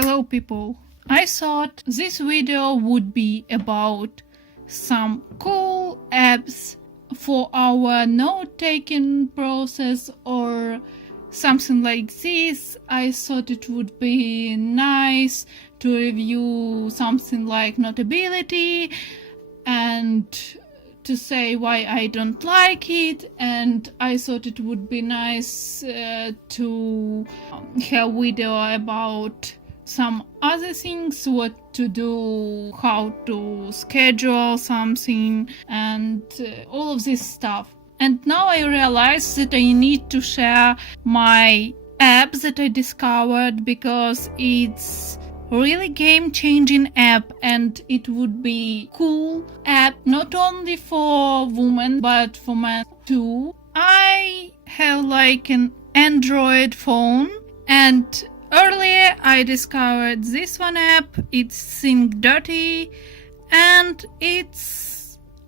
Hello people! I thought this video would be about some cool apps for our note-taking process or something like this. I thought it would be nice to review something like Notability and to say why I don't like it, and I thought it would be nice to have video about some other things, what to do, how to schedule something, and all of this stuff. And now I realize that I need to share my apps that I discovered because it's really game-changing app, and it would be cool app not only for women but for men too. I have like an Android phone, and earlier I discovered this one app. It's Think Dirty, and it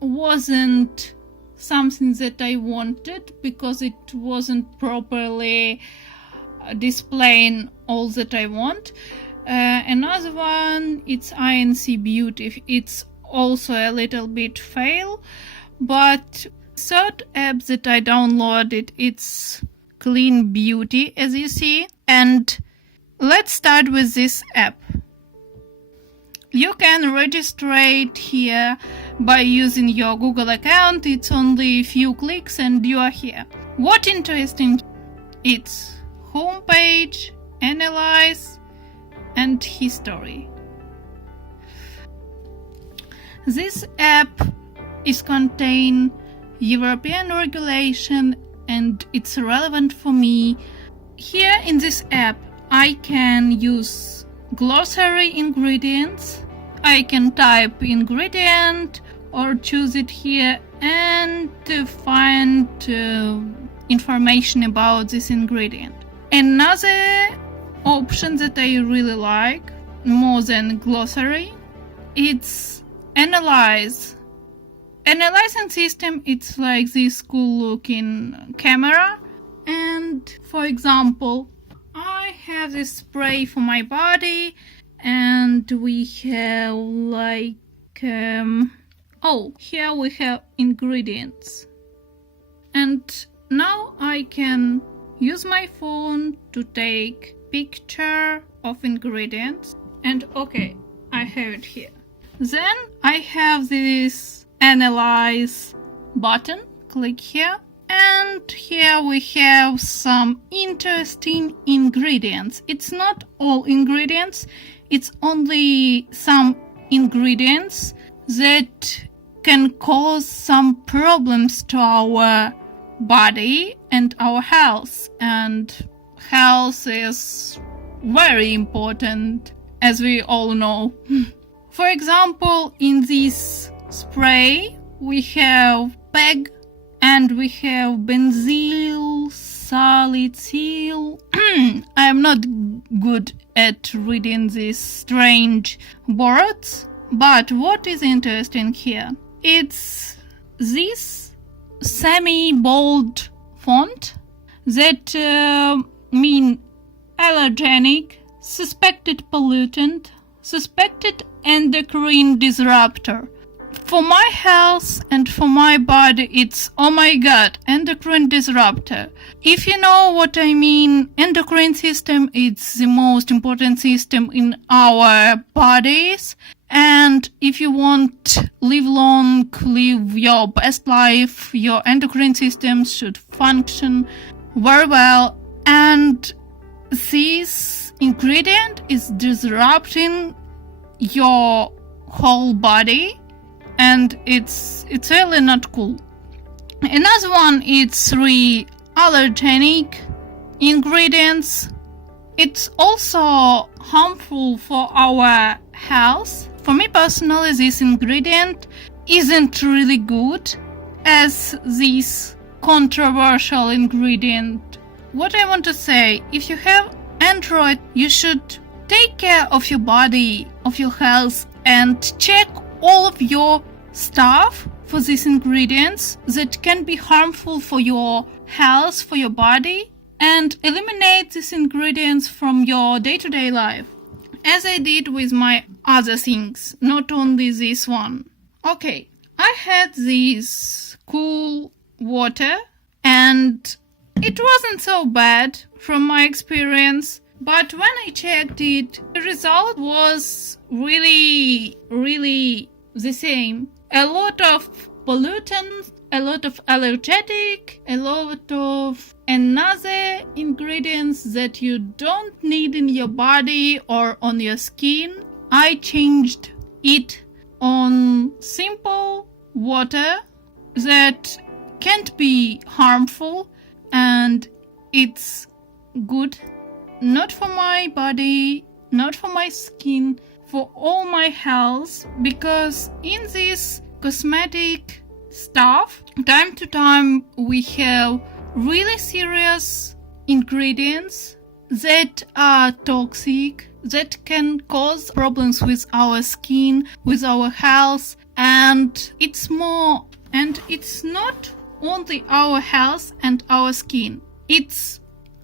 wasn't something that I wanted because it wasn't properly displaying all that I want. Another one, it's INC Beauty. It's also a little bit fail, but third app that I downloaded, it's Clean Beauty, as you see. And let's start with this app. You can register it here by using your Google account. It's only a few clicks and you are here. What interesting, it's homepage, analyze, and history. This app is contain European regulation and it's relevant for me. Here in this app I can use glossary ingredients. I can type ingredient or choose it here and find information about this ingredient. Another option that I really like more than glossary, it's analyze. Analyzing system, it's like this cool looking camera, and for example I have this spray for my body, and we have like here we have ingredients, and now I can use my phone to take picture of ingredients, and okay, I have it here. Then I have this analyze button, click here, and here we have some interesting ingredients. It's not all ingredients, it's only some ingredients that can cause some problems to our body and our health, and health is very important, as we all know. For example, in this spray we have PEG and we have benzyl salicyl. I am not good at reading these strange words, but what is interesting here, it's this semi-bold font that mean allergenic, suspected pollutant, suspected endocrine disruptor. For my health and for my body, it's, oh my god, endocrine disruptor. If you know what I mean, endocrine system, it's the most important system in our bodies. And if you want live long, live your best life, your endocrine system should function very well. And this ingredient is disrupting your whole body, and it's really not cool. Another one, it's 3 allergenic ingredients. It's also harmful for our health. For me personally, this ingredient isn't really good as this controversial ingredient. What I want to say, if you have Android, you should take care of your body, of your health, and check all of your stuff for these ingredients that can be harmful for your health, for your body, and eliminate these ingredients from your day-to-day life. as I did with my other things, not only this one. Okay, I had this cool water and it wasn't so bad from my experience, but when I checked it, the result was really the same. A lot of pollutants, a lot of allergenic, a lot of another ingredients that you don't need in your body or on your skin. I changed it on simple water that can't be harmful and it's good, not for my body, not for my skin, for all my health, because in this cosmetic stuff, time to time we have really serious ingredients that are toxic, that can cause problems with our skin, with our health, and it's not only our health and our skin, it's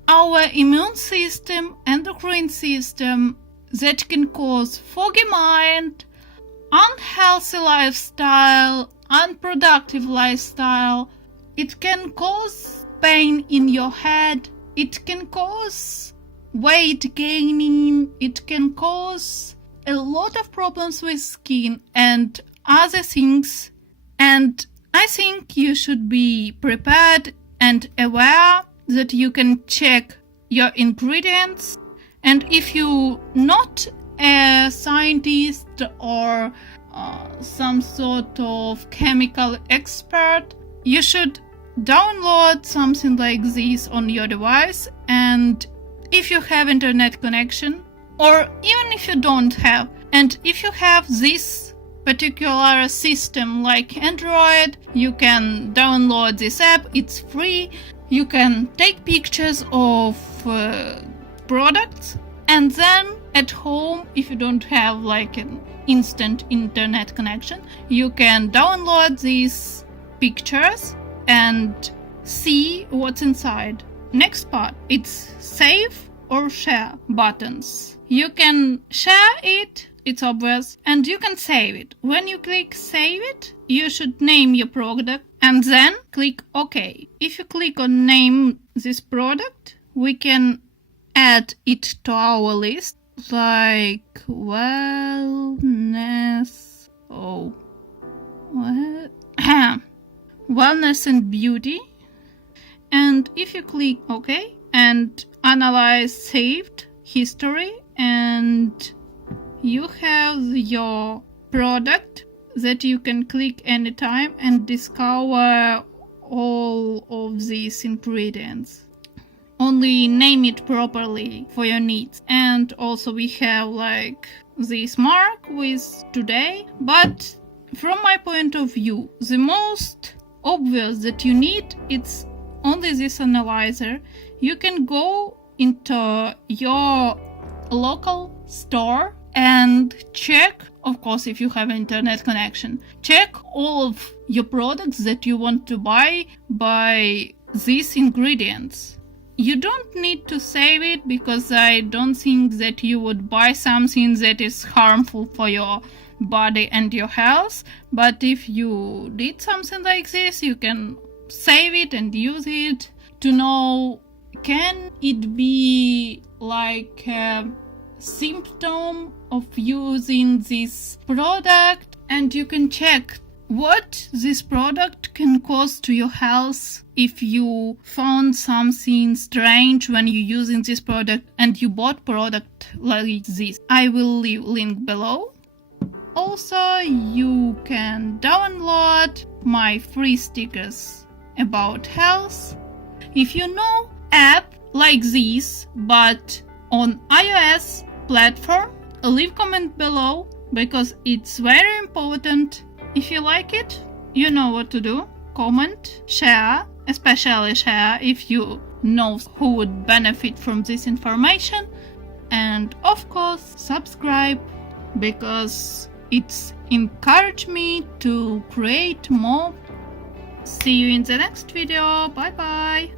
our immune system, endocrine system that can cause foggy mind, unhealthy lifestyle, unproductive lifestyle. It can cause pain in your head, it can cause weight gaining, it can cause a lot of problems with skin and other things. And I think you should be prepared and aware that you can check your ingredients. And if you're not a scientist or some sort of chemical expert, you should download something like this on your device. And if you have internet connection, or even if you don't have, and if you have this particular system like Android, you can download this app, it's free. You can take pictures of products, and then at home, if you don't have like an instant internet connection, you can download these pictures and see what's inside. Next part, it's save or share buttons. You can share it, it's obvious, and you can save it. When you click save it, you should name your product and then click OK. If you click on name this product, we can add it to our list, like wellness. Oh, what? Wellness and beauty. And if you click OK and analyze saved history, and you have your product that you can click anytime and discover all of these ingredients. Only name it properly for your needs. And also we have like this mark with today, but from my point of view, the most obvious that you need, it's only this analyzer. You can go into your local store and check, of course if you have an internet connection, check all of your products that you want to buy by these ingredients. You don't need to save it, because I don't think that you would buy something that is harmful for your body and your health. But if you did something like this, you can save it and use it to know, can it be like a symptom of using this product, and you can check what this product can cause to your health if you found something strange when you're using this product and you bought product like this. I will leave link below. Also, you can download my free stickers about health. If you know app like this but on iOS platform, leave comment below, because it's very important. If you like it, you know what to do. Comment, share, especially share if you know who would benefit from this information. And of course, subscribe, because it's encouraged me to create more. See you in the next video. Bye bye.